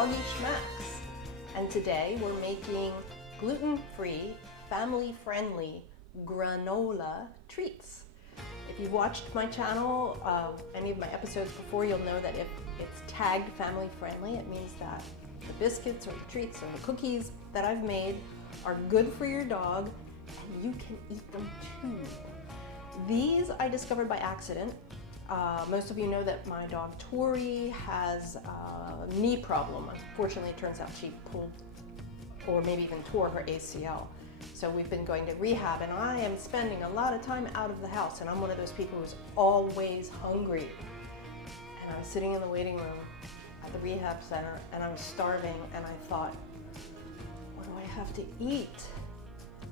Doggy Schmacks, and today we're making gluten-free, family-friendly granola treats. If you've watched my channel, any of my episodes before, you'll know that if it's tagged family-friendly, it means that the biscuits or the treats or the cookies that I've made are good for your dog and you can eat them too. These I discovered by accident. Most of you know that my dog Tori has a knee problem. Unfortunately, it turns out she pulled or maybe even tore her ACL. So we've been going to rehab, and I am spending a lot of time out of the house, and I'm one of those people who's always hungry. And I was sitting in the waiting room at the rehab center and I was starving, and I thought, what do I have to eat?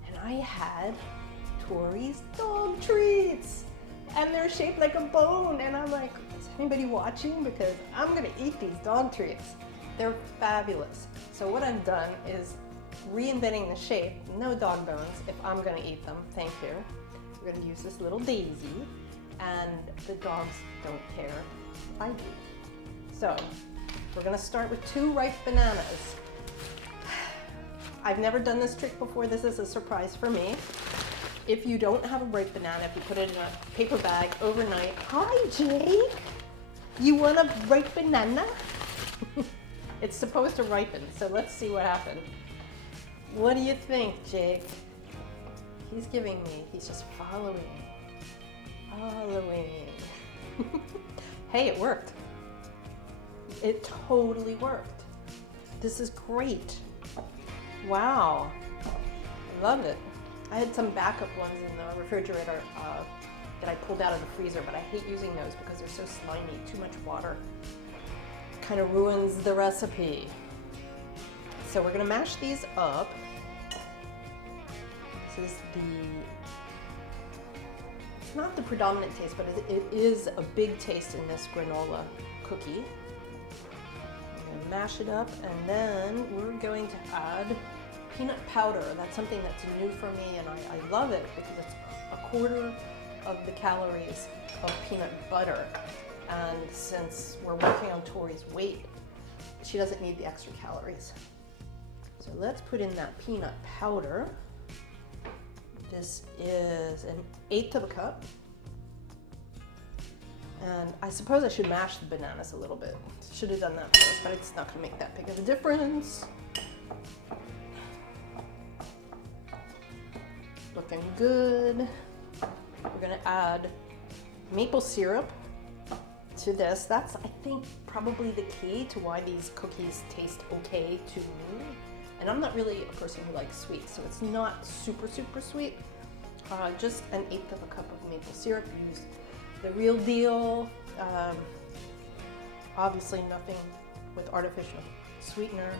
And I had Tori's dog treats. And they're shaped like a bone, and I'm like, is anybody watching? Because I'm gonna eat these dog treats. They're fabulous. So what I've done is reinventing the shape, no dog bones if I'm gonna eat them, thank you. We're gonna use this little daisy, and the dogs don't care, I do. So we're gonna start with 2 ripe bananas. I've never done this trick before, this is a surprise for me. If you don't have a ripe banana, if you put it in a paper bag overnight. Hi, Jake. You want a ripe banana? It's supposed to ripen, so let's see what happens. What do you think, Jake? He's giving me, he's just following. Hey, it worked. It totally worked. This is great. Wow, I love it. I had some backup ones in the refrigerator that I pulled out of the freezer, but I hate using those because they're so slimy. Too much water kind of ruins the recipe. So we're gonna mash these up. This is it's not the predominant taste, but it is a big taste in this granola cookie. I'm gonna mash it up, and then we're going to add peanut powder. That's something that's new for me, and I love it because it's 1/4 of the calories of peanut butter. And since we're working on Tori's weight, she doesn't need the extra calories. So let's put in that peanut powder. This is 1/8 of a cup. And I suppose I should mash the bananas a little bit. Should have done that first, but it's not gonna make that big of a difference. Looking good. We're gonna add maple syrup to this. That's, I think, probably the key to why these cookies taste okay to me. And I'm not really a person who likes sweet, so it's not super, super sweet. Just 1/8 of a cup of maple syrup. Use the real deal. Obviously nothing with artificial sweetener.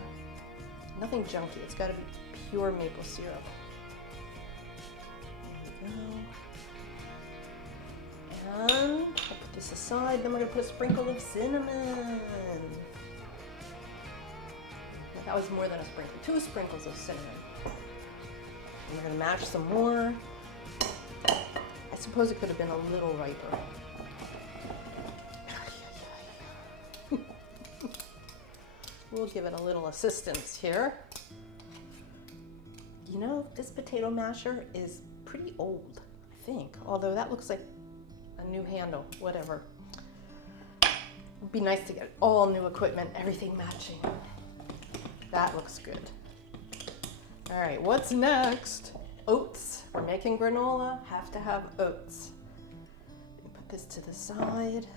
Nothing junky. It's gotta be pure maple syrup. And I'll put this aside, then we're gonna put a sprinkle of cinnamon. That was more than a sprinkle, 2 sprinkles of cinnamon. And we're gonna mash some more. I suppose it could have been a little riper. We'll give it a little assistance here. You know, this potato masher is pretty old, I think, although that looks like a new handle, whatever. It'd be nice to get all new equipment, everything matching. That looks good. All right, what's next? Oats. We're making granola, have to have oats. Put this to the side.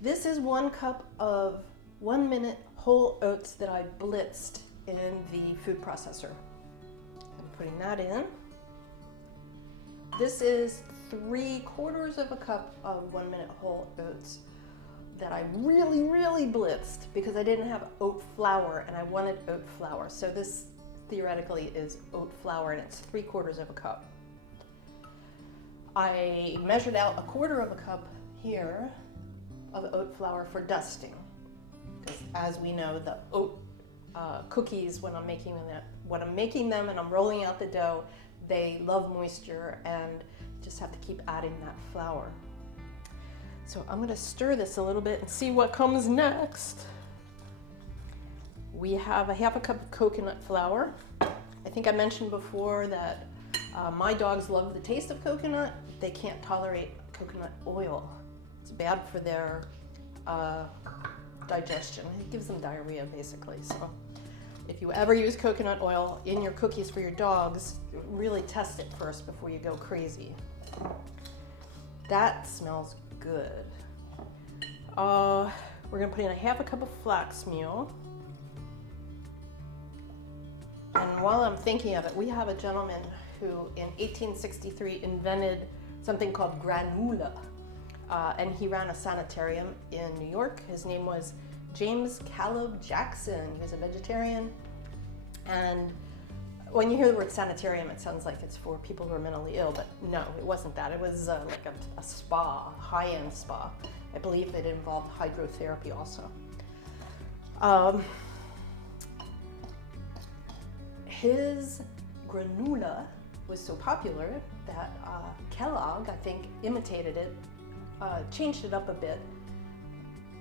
This is 1 cup of 1-minute whole oats that I blitzed in the food processor. I'm putting that in. This is 3/4 of a cup of 1-minute whole oats that I really, really blitzed because I didn't have oat flour and I wanted oat flour. So this theoretically is oat flour, and it's 3/4 of a cup. I measured out 1/4 of a cup here of oat flour for dusting. Because as we know, the oat cookies, when I'm making them and I'm rolling out the dough, they love moisture and just have to keep adding that flour. So I'm gonna stir this a little bit and see what comes next. We have a half a cup of coconut flour. I think I mentioned before that my dogs love the taste of coconut. They can't tolerate coconut oil. It's bad for their digestion. It gives them diarrhea basically. So if you ever use coconut oil in your cookies for your dogs, really test it first before you go crazy. That smells good. We're gonna put in a half a cup of flax meal. And while I'm thinking of it, we have a gentleman who in 1863 invented something called granoola. And he ran a sanitarium in New York. His name was James Caleb Jackson. He was a vegetarian. And when you hear the word sanitarium, it sounds like it's for people who are mentally ill, but no, it wasn't that. It was like a spa, high-end spa. I believe it involved hydrotherapy also. His granola was so popular that Kellogg, I think, imitated it, changed it up a bit,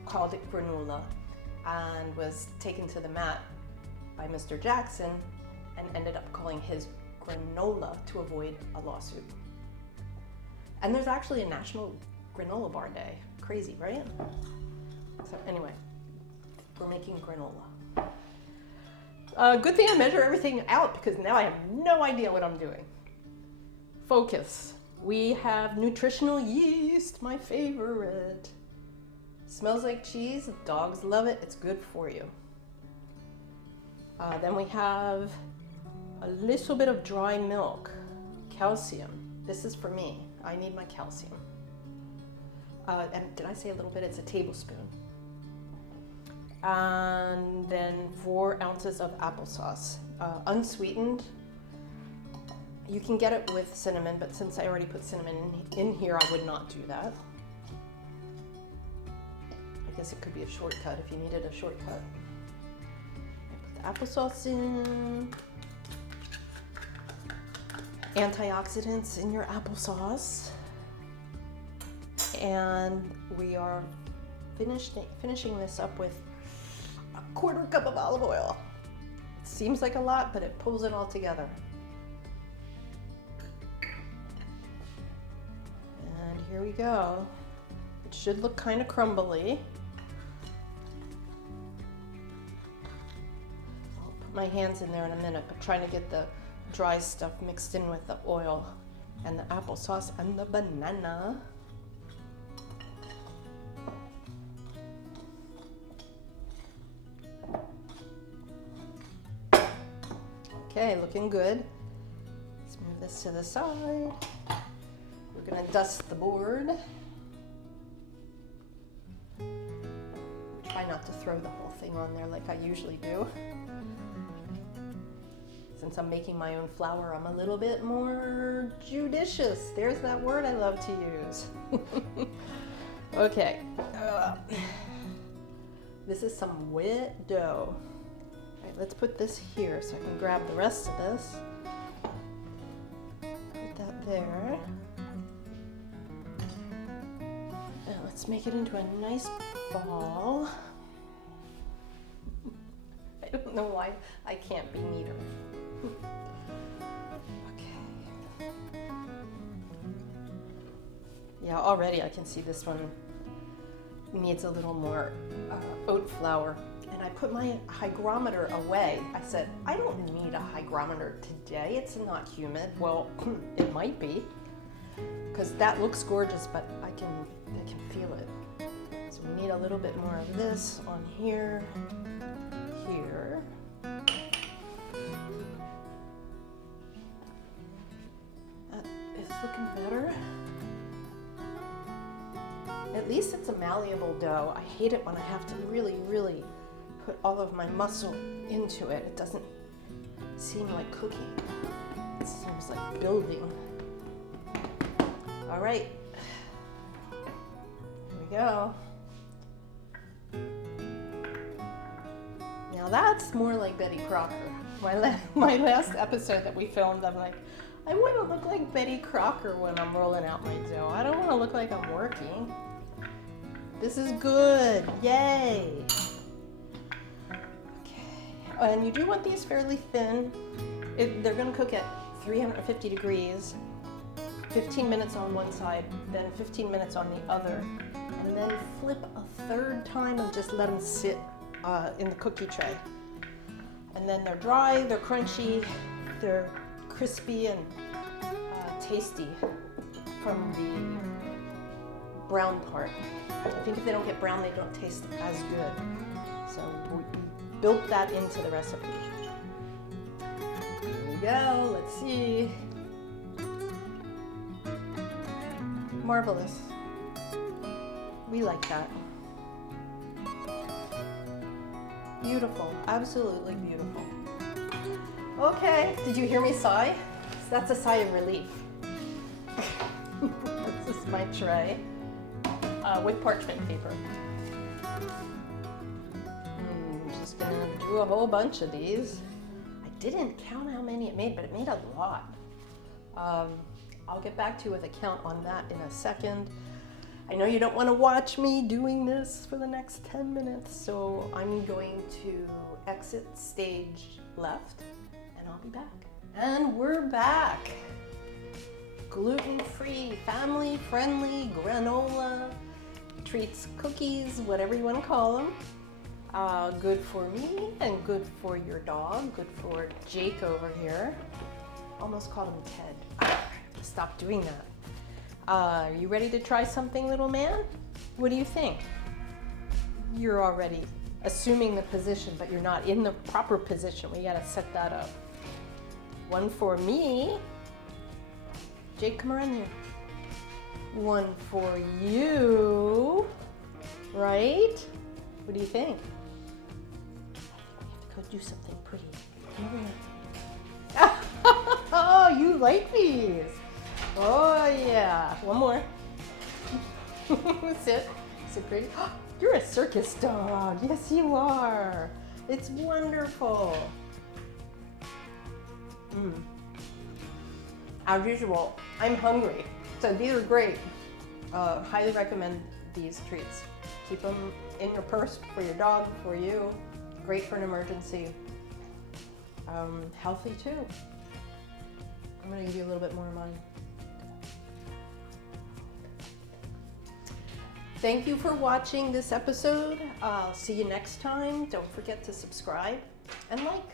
called it granola, and was taken to the mat by Mr. Jackson and ended up calling his granola to avoid a lawsuit. And there's actually a National Granola Bar Day. Crazy, right? So anyway, we're making granola. Good thing I measure everything out because now I have no idea what I'm doing. Focus. We have nutritional yeast, my favorite. Smells like cheese. Dogs love it. It's good for you. Then we have a little bit of dry milk, calcium. This is for me. I need my calcium. And did I say a little bit? It's a tablespoon. And then 4 ounces of applesauce, unsweetened. You can get it with cinnamon, but since I already put cinnamon in here, I would not do that. I guess it could be a shortcut if you needed a shortcut. Put the applesauce in. Antioxidants in your applesauce. And we are finishing this up with a 1/4 cup of olive oil. It seems like a lot, but it pulls it all together. And here we go. It should look kind of crumbly. I'll put my hands in there in a minute, but trying to get the dry stuff mixed in with the oil and the applesauce and the banana. Okay, looking good. Let's move this to the side. We're gonna dust the board. Try not to throw the whole thing on there like I usually do. Since I'm making my own flour, I'm a little bit more judicious. There's that word I love to use. Okay. This is some wet dough. All right, let's put this here so I can grab the rest of this. Put that there. And let's make it into a nice ball. I don't know why I can't be neater. Okay. Yeah, already I can see this one needs a little more oat flour. And I put my hygrometer away. I said, I don't need a hygrometer today. It's not humid. Well, it might be, because that looks gorgeous, but I can feel it. So we need a little bit more of this on here, here. That is looking better. At least it's a malleable dough. I hate it when I have to really, really put all of my muscle into it. It doesn't seem like cooking. It seems like building. All right, here we go. Now that's more like Betty Crocker. My last episode that we filmed, I'm like, I want to look like Betty Crocker when I'm rolling out my dough. I don't want to look like I'm working. This is good. Yay. Okay. And you do want these fairly thin. They're going to cook at 350 degrees, 15 minutes on one side, then 15 minutes on the other, and then flip a third time and just let them sit in the cookie tray. And then they're dry, they're crunchy, they're crispy and tasty from the brown part. I think if they don't get brown, they don't taste as good. So we built that into the recipe. Here we go, let's see. Marvelous. We like that. Beautiful, absolutely beautiful. Okay, did you hear me sigh? That's a sigh of relief. This is my tray with parchment paper. I'm just gonna do a whole bunch of these. I didn't count how many it made, but it made a lot. I'll get back to you with a count on that in a second. I know you don't want to watch me doing this for the next 10 minutes, so I'm going to exit stage left and I'll be back. And we're back. Gluten-free, family-friendly granola treats, cookies, whatever you want to call them. Good for me and good for your dog, good for Jake over here. Almost called him Ted. I have to stop doing that. Are you ready to try something, little man? What do you think? You're already assuming the position, but you're not in the proper position. We gotta set that up. One for me. Jake, come around here. One for you. Right? What do you think? We have to go do something pretty. Come over here. Oh, you like these. Oh yeah. One more. Sit. Sit pretty. You're a circus dog. Yes, you are. It's wonderful. As usual, I'm hungry. So these are great. Highly recommend these treats. Keep them in your purse for your dog, for you. Great for an emergency. Healthy too. I'm gonna give you a little bit more of mine. Thank you for watching this episode. I'll see you next time. Don't forget to subscribe and like.